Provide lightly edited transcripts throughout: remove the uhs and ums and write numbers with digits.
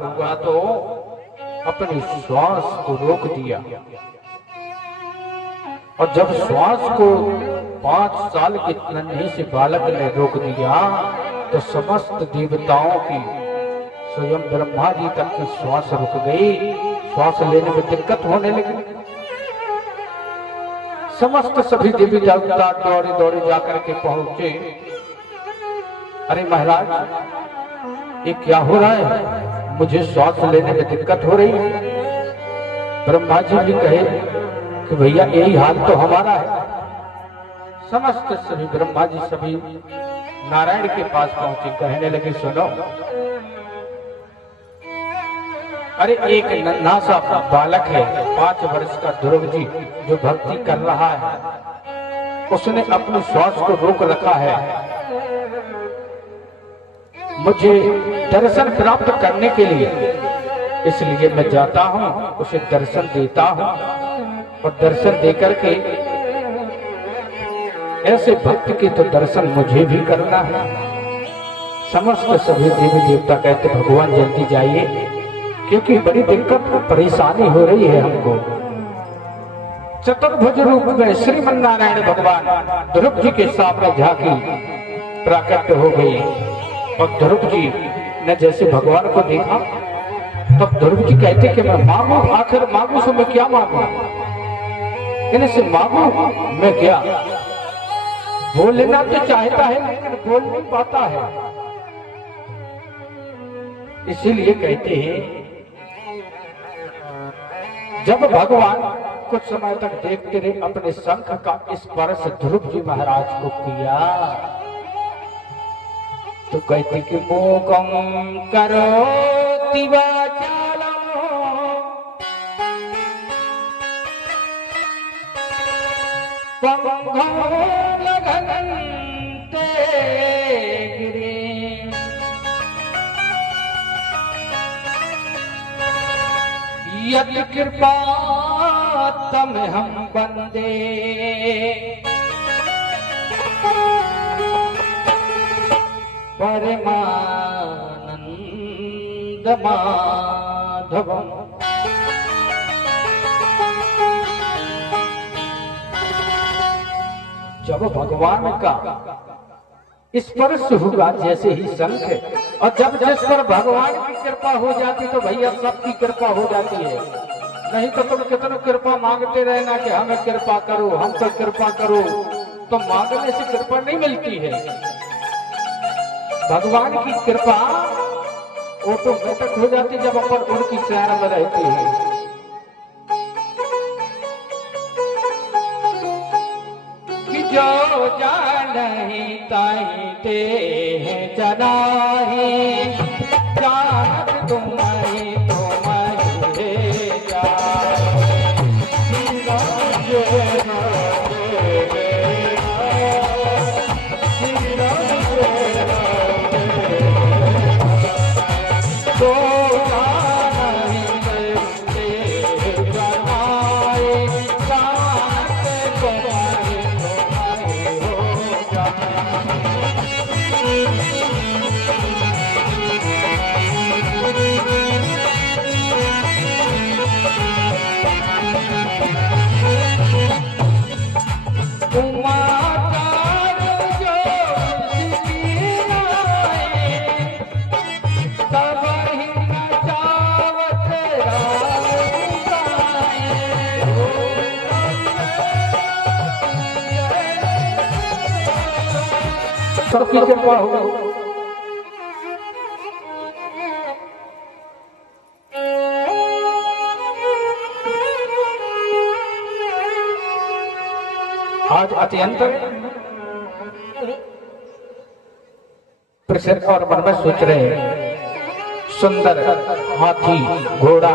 हुआ तो अपनी श्वास को रोक दिया, और जब श्वास को 5 साल के नन्हे से बालक ने रोक दिया तो समस्त देवताओं की, स्वयं ब्रह्मा जी तक की श्वास रुक गई, श्वास लेने में दिक्कत होने लगी। समस्त सभी देवी देवता दौड़े दौड़े जाकर के पहुंचे, अरे महाराज ये क्या हो रहा है, मुझे श्वास लेने में दिक्कत हो रही है। ब्रह्मा जी भी कहे कि भैया यही हाल तो हमारा है। समस्त सभी ब्रह्मा जी सभी नारायण के पास पहुंचे, कहने लगे सुनो, अरे एक नन्हा सा बालक है 5 वर्ष का ध्रुव जी जो भक्ति कर रहा है, उसने अपनी श्वास को रोक रखा है। मुझे दर्शन प्राप्त करने के लिए, इसलिए मैं जाता हूं, उसे दर्शन देता हूं, और दर्शन देकर के ऐसे भक्त के तो दर्शन मुझे भी करना है। समस्त सभी देवी देवता कहते भगवान जल्दी जाइए, क्योंकि बड़ी दिक्कत परेशानी हो रही है हमको। चतुर्भुज रूप में श्रीमन नारायण भगवान ध्रुव जी के सामने झांकी प्राकट हो गई, और ध्रुव जी ने जैसे भगवान को देखा तब ध्रुव जी कहते कि मैं मांगू, आखिर मांगू सो मैं क्या मांगू, इनसे मांगू मैं क्या। बोलना तो चाहता है लेकिन बोल नहीं पाता है। इसीलिए कहते हैं जब भगवान कुछ समय तक देखते रहे, अपने शंख का स्पर्श ध्रुव जी महाराज को किया तो कहते कि मोकम करोति वाचालम पंगो लगन्ते गिरे यदि कृपा तम हम बंदे परमानंद माधवम। जब भगवान का स्पर्श हुआ जैसे ही शंख, और जब जिस पर भगवान की कृपा हो जाती तो भैया सबकी कृपा हो जाती है। नहीं तो तुम कितना कृपा मांगते रहना कि हमें कृपा करो, हम पर कृपा करो, तो मांगने से कृपा नहीं मिलती है। भगवान की कृपा ऑटोमेटिक हो जाती जब अपन उनकी शरण में रहते हैं। कि जो जाने ताहि ते हैं जनाहि, जानत तुम्हारी तुम्हारे सबकी कृपा हो। आज अत्यंत प्रसिद्ध और मन में सोच रहे हैं, सुंदर हाथी घोड़ा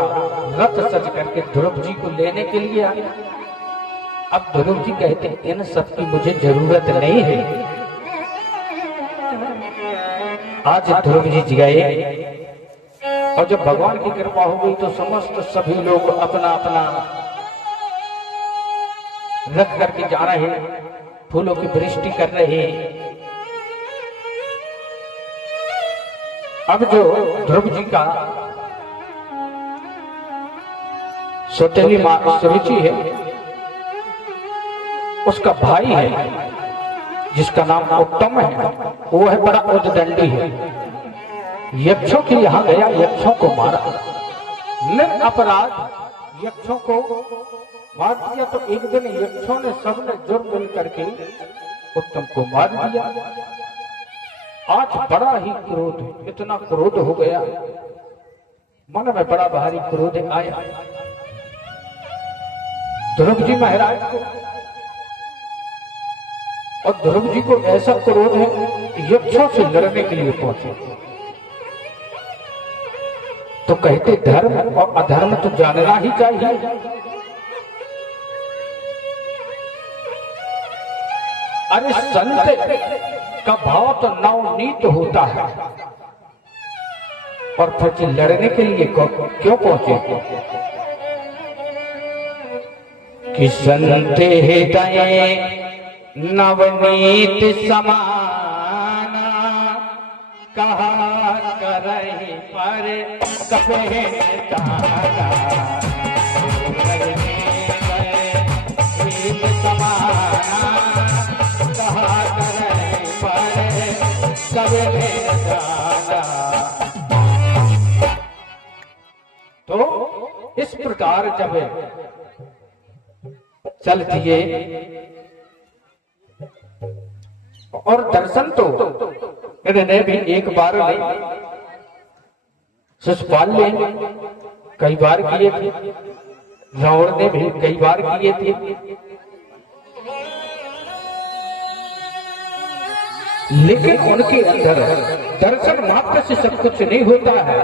रथ सज करके ध्रुव जी को लेने के लिए आए। अब ध्रुव जी कहते हैं इन सबकी मुझे जरूरत नहीं है। आज ध्रुव जी गए, और जब भगवान की कृपा हो गई तो समस्त सभी लोग अपना अपना रख करके जा रहे हैं, फूलों की वृष्टि कर रहे हैं। अब जो ध्रुव जी का सौतेली माँ सुरुचि है, उसका भाई है जिसका नाम उत्तम है, वो है बड़ा उद्दंडी है। यक्षों के यहाँ गया, यक्षों को मारा, निरपराध यक्षों को मार दिया। तो एक दिन यक्षों ने सबने जुर्म मिल करके उत्तम को मार दिया। आज बड़ा ही क्रोध, इतना क्रोध हो गया, मन में बड़ा भारी क्रोध आया ध्रुव जी महाराज को। और ध्रुव जी को ऐसा क्रोध है कि यक्षों से लड़ने के लिए पहुंचे। तो कहते धर्म और अधर्म तो जानना ही चाहिए। अरे संत का भाव तो नवनीत होता है, और फिर लड़ने के लिए क्यों पहुंचे? कि संत हृदय नवनीत समाना, कहा करहि पर कपे तारा। समाना कहा करहि पर कपे तारा। तो इस प्रकार जब चल दिए, और दर्शन तो इन्होंने भी एक बार नहीं, शिशुपाल ने कई बार किए थे, रावण ने भी कई बार किए थे। लेकिन उनके अंदर दर्शन मात्र से सब कुछ नहीं होता है,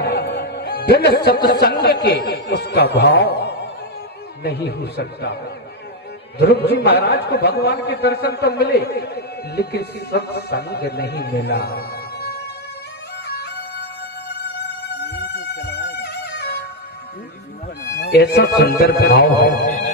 बिन सत्संग के उसका भाव नहीं हो सकता। ध्रुव जी महाराज को भगवान के दर्शन तो मिले, लेकिन सत्संग नहीं मिला। ऐसा सुंदर भाव है।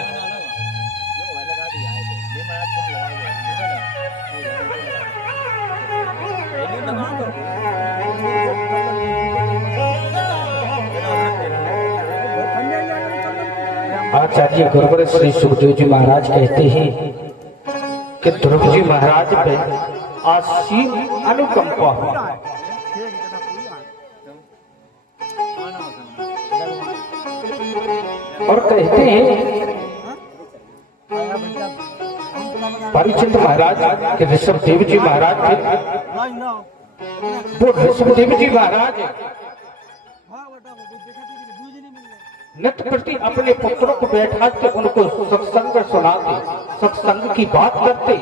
आचार्य गुरुवर श्री सुखदेव जी महाराज कहते हैं कि ध्रुव जी महाराज पे असीम अनुकंपा हो। और कहते हैं परीक्षित महाराज के ऋषभदेव जी महाराज थे, वो ऋषभदेव जी महाराज नित्य प्रति अपने पुत्रों को बैठा के उनको सत्संग सुनाते, सत्संग की बात करते,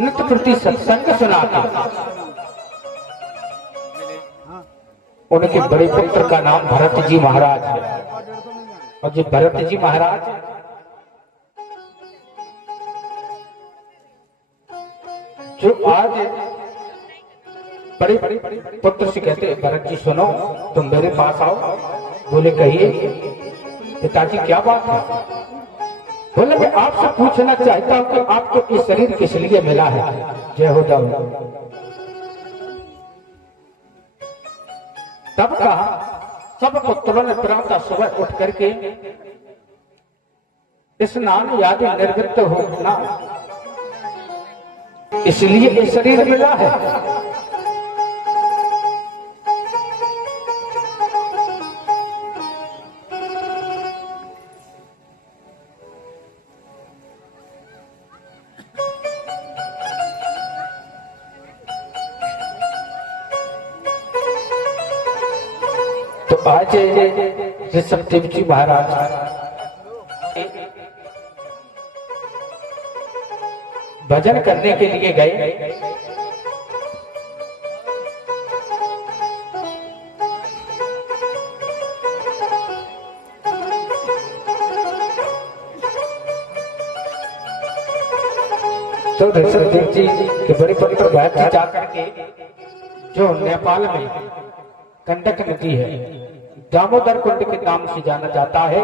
नित्य प्रति सत्संग सुनाते। उनके बड़े पुत्र का नाम भरत जी महाराज है, और जो भरत जी महाराज जो आज बड़े पुत्र से कहते भरत जी सुनो, तुम मेरे पास आओ। बोले कहिए पिताजी क्या बात है? बोले मैं आपसे पूछना चाहता हूं कि आपको ये शरीर किस लिए मिला है? जय हो दाऊ। तब कहा सब पुत्रों ने प्रातः सुबह उठ करके स्नान आदि निर्वृत्त होना, इसलिए ये शरीर मिला है। तो आज ऋषभदेव जी महाराज भजन करने के लिए गए। तो ऋषभदेव जी के बड़े पुत्र भरत जी जाकर के, जो नेपाल में कंडक नदी है, दामोदर कुंड के नाम से जाना जाता है,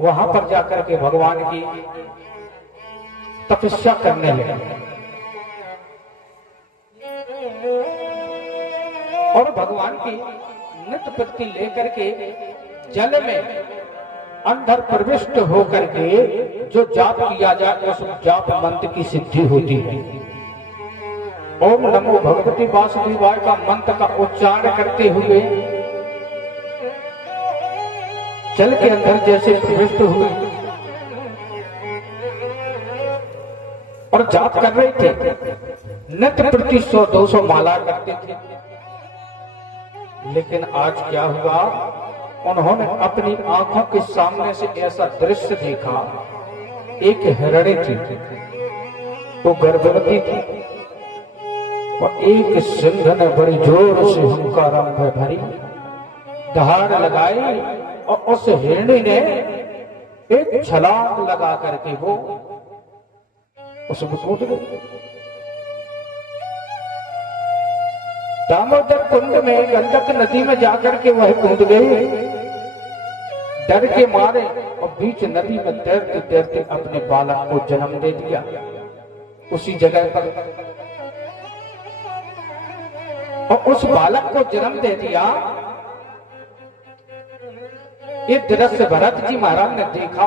वहां पर जाकर के भगवान की तपस्या करने लगे। और भगवान की नित्य प्रति लेकर के जल में अंदर प्रविष्ट होकर के जो जाप किया जाए उस जाप मंत्र की सिद्धि होती है। ओम नमो भगवती वासुदेवाय का मंत्र का उच्चारण करते हुए जल के अंदर जैसे प्रविष्ट हुए और जाप कर रहे थे, नित्य प्रति 100-200 माला करते थे। लेकिन आज क्या हुआ, उन्होंने अपनी आंखों के सामने से ऐसा दृश्य देखा, एक हिरणी थी, वो गर्भवती थी और एक सिंह ने बड़ी जोर से हुंकार में भरी, दहाड़ लगाई और उस हिरणी ने एक छलांग लगा करके वो उसमें कूद गई। दामोदर कुंड में गंडक नदी में जाकर के वह कूद गई, डर के मारे, और बीच नदी में तैरते तैरते अपने बालक को जन्म दे दिया उसी जगह पर। और उस बालक को जन्म दे दिया। ये दृश्य भरत जी महाराज ने देखा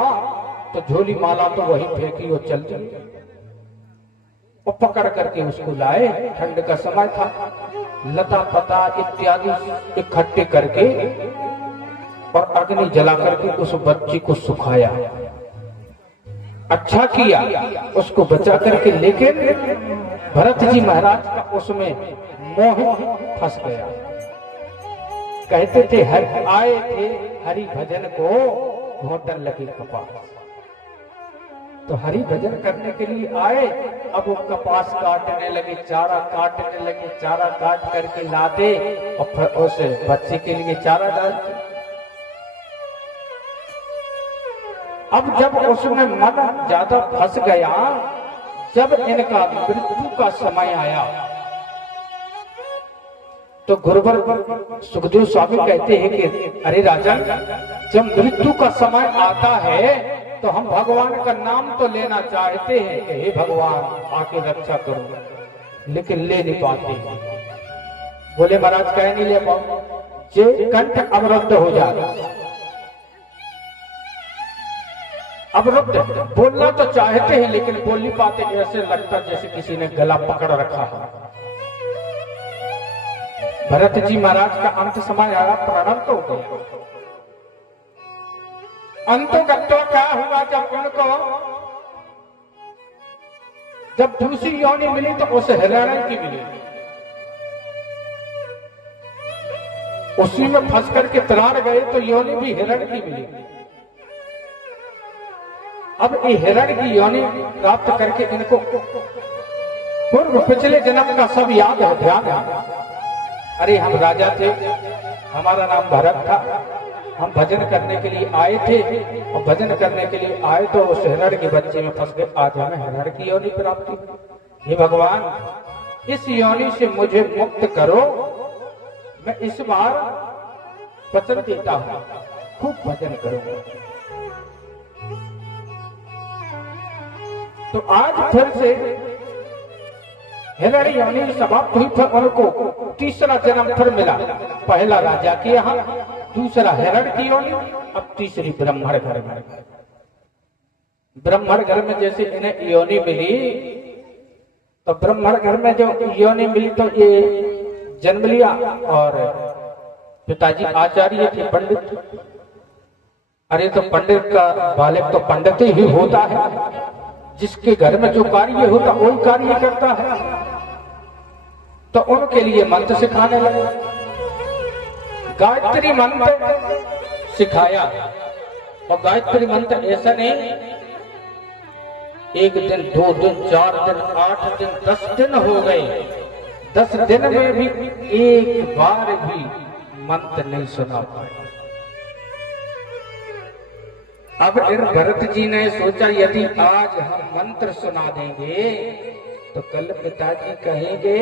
तो झोली माला तो वही फेंकी और चल दी और पकड़ करके उसको लाए। ठंड का समय था, लता पता इत्यादि इकट्ठे करके और अग्नि जला करके उस बच्ची को सुखाया। अच्छा किया उसको बचा करके, लेकिन भरत जी महाराज का उसमें मोह फंस गया। कहते थे आए थे हरि भजन को घोटन लगे कपास, तो हरि भजन करने के लिए आए, अब वो कपास काटने लगे, चारा काटने लगे, चारा काट करके लाते और फिर उस बच्चे के लिए चारा डालते। अब जब उसमें मन ज्यादा फंस गया, जब इनका मृत्यु का समय आया तो गुरुवर सुखदेव स्वामी कहते हैं कि अरे राजन, जब मृत्यु का समय आता है तो हम भगवान का नाम तो लेना चाहते हैं कि हे भगवान आके रक्षा करो, लेकिन ले नहीं पाते। बोले महाराज कह नहीं ले पाओ, जे कंठ अवरुद्ध हो जाए, अवरुद्ध बोलना तो चाहते हैं लेकिन बोल नहीं पाते, ऐसे लगता जैसे किसी ने गला पकड़ रखा है। भरत जी महाराज का अंत समय आया, प्रारंभ हो गया। अंतोगत्वा क्या हुआ, जब उनको जब दूसरी योनि मिली तो उस हिरणी की मिली, उसी में फंस करके तरार गए तो योनि भी हिरण की मिली। अब ये हिरण की योनि प्राप्त करके इनको पूर्व पिछले जन्म का सब याद है, ध्यान है। अरे हम राजा थे, हमारा नाम भरत था, हम भजन करने के लिए आए थे और भजन करने के लिए आए तो उस हिरण के बच्चे में फंस गए, आज हमें हिरण की योनि प्राप्ति। हे भगवान, इस योनि से मुझे मुक्त करो, मैं इस बार वचन देता हूं, खूब भजन करूंगा। तो आज फिर से हिरण योनि समाप्त हुई, फिर उनको तीसरा जन्म फिर मिला। पहला राजा के यहाँ, दूसरा हिरण की योनि, अब तीसरी ब्राह्मण घर में। ब्राह्मण घर में जैसे इन्हें योनि मिली तो ब्राह्मण घर में जो योनि मिली तो ये जन्म लिया और पिताजी आचार्य थे, पंडित। अरे तो पंडित का बालक तो पंडित ही होता है, जिसके घर में जो कार्य होता वही कार्य करता है। तो उनके लिए मंत्र सिखाने लगे, गायत्री मंत्र सिखाया। और गायत्री मंत्र ऐसा नहीं 1 दिन 2 दिन 4 दिन 8 दिन 10 दिन हो गए, 10 दिन में भी एक बार भी मंत्र नहीं सुना पाए। अब इन भरत जी ने सोचा यदि आज हम मंत्र सुना देंगे तो कल पिताजी कहेंगे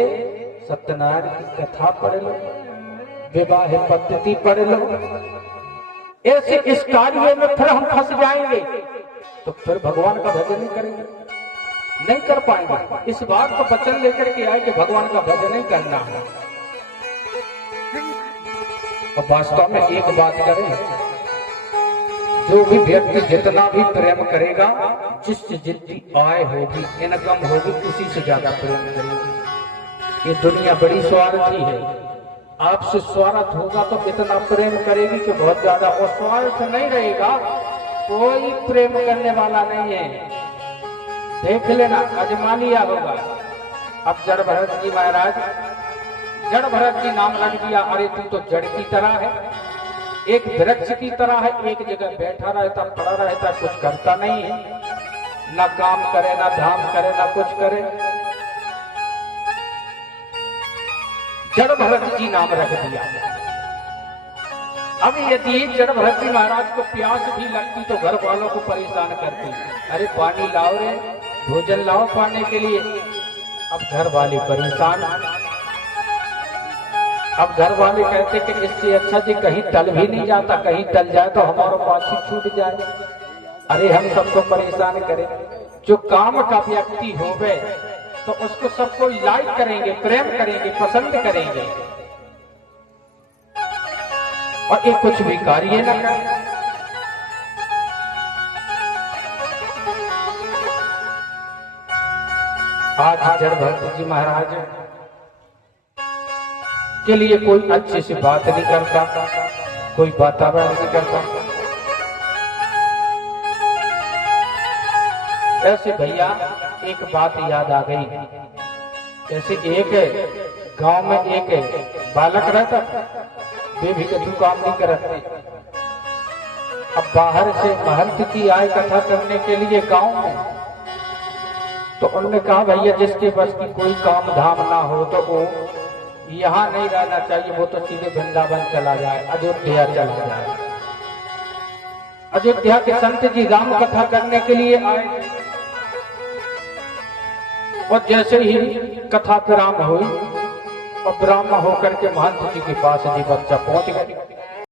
सत्यनारायण की कथा पढ़ लो, विवाह पद्धति पढ़ लो, ऐसे इस कार्य में फिर हम फंस जाएंगे तो फिर भगवान का भजन नहीं करेंगे, नहीं कर पाएंगे। इस बात को वचन लेकर के आए कि भगवान का भजन नहीं करना है। और वास्तव में एक बात करें, जो भी व्यक्ति जितना भी प्रेम करेगा, जिससे जितनी आय होगी, इनकम होगी, उसी से ज्यादा प्रेम करेगी। ये दुनिया बड़ी स्वार्थी है। आपसे स्वार्थ होगा तो इतना प्रेम करेगी कि बहुत ज्यादा, और स्वार्थ नहीं रहेगा, कोई प्रेम करने वाला नहीं है। देख लेना, अजमा लिया होगा। अब जड़ भरत जी महाराज, जड़ भरत जी नाम रख दिया। अरे तू तो जड़ की तरह है, एक वृक्ष की तरह है, एक जगह बैठा रहता, पड़ा रहता, कुछ करता नहीं है, ना काम करे, ना धाम करे, ना कुछ करे। जड़ भरत जी नाम रख दिया। अब यदि जड़ भरत जी महाराज को प्यास भी लगती तो घर वालों को परेशान करती, अरे पानी लाओ रे, भोजन लाओ पाने के लिए। अब घर वाले परेशान। अब घर वाले कहते कि इससे अच्छा जी कहीं टल भी नहीं जाता, कहीं टल जाए तो हमारा पाछी छूट जाए। अरे हम सबको परेशान करें। जो काम का व्यक्ति होवे तो उसको सबको लाइक करेंगे, प्रेम करेंगे, पसंद करेंगे, और ये कुछ भी कार्य न करे। आज जड़ भरत जी महाराज के लिए कोई अच्छी सी बात नहीं करता, कोई वातावरण नहीं करता। ऐसे भैया एक बात याद आ गई। जैसे एक गांव में एक बालक रहता, वे भी कभी काम नहीं करते। अब बाहर से महंत की आय इकट्ठा करने के लिए गांव में, तो उन्होंने कहा भैया जिसके बस की कोई काम धाम ना हो तो वो यहाँ नहीं रहना चाहिए, वो तो सीधे वृंदावन चला जाए, अयोध्या चला जाए। अयोध्या के संत जी राम कथा करने के लिए आए, और जैसे ही कथा विराम हुई और ब्राह्मण होकर के महंत जी के पास जी बच्चा पहुंच गए।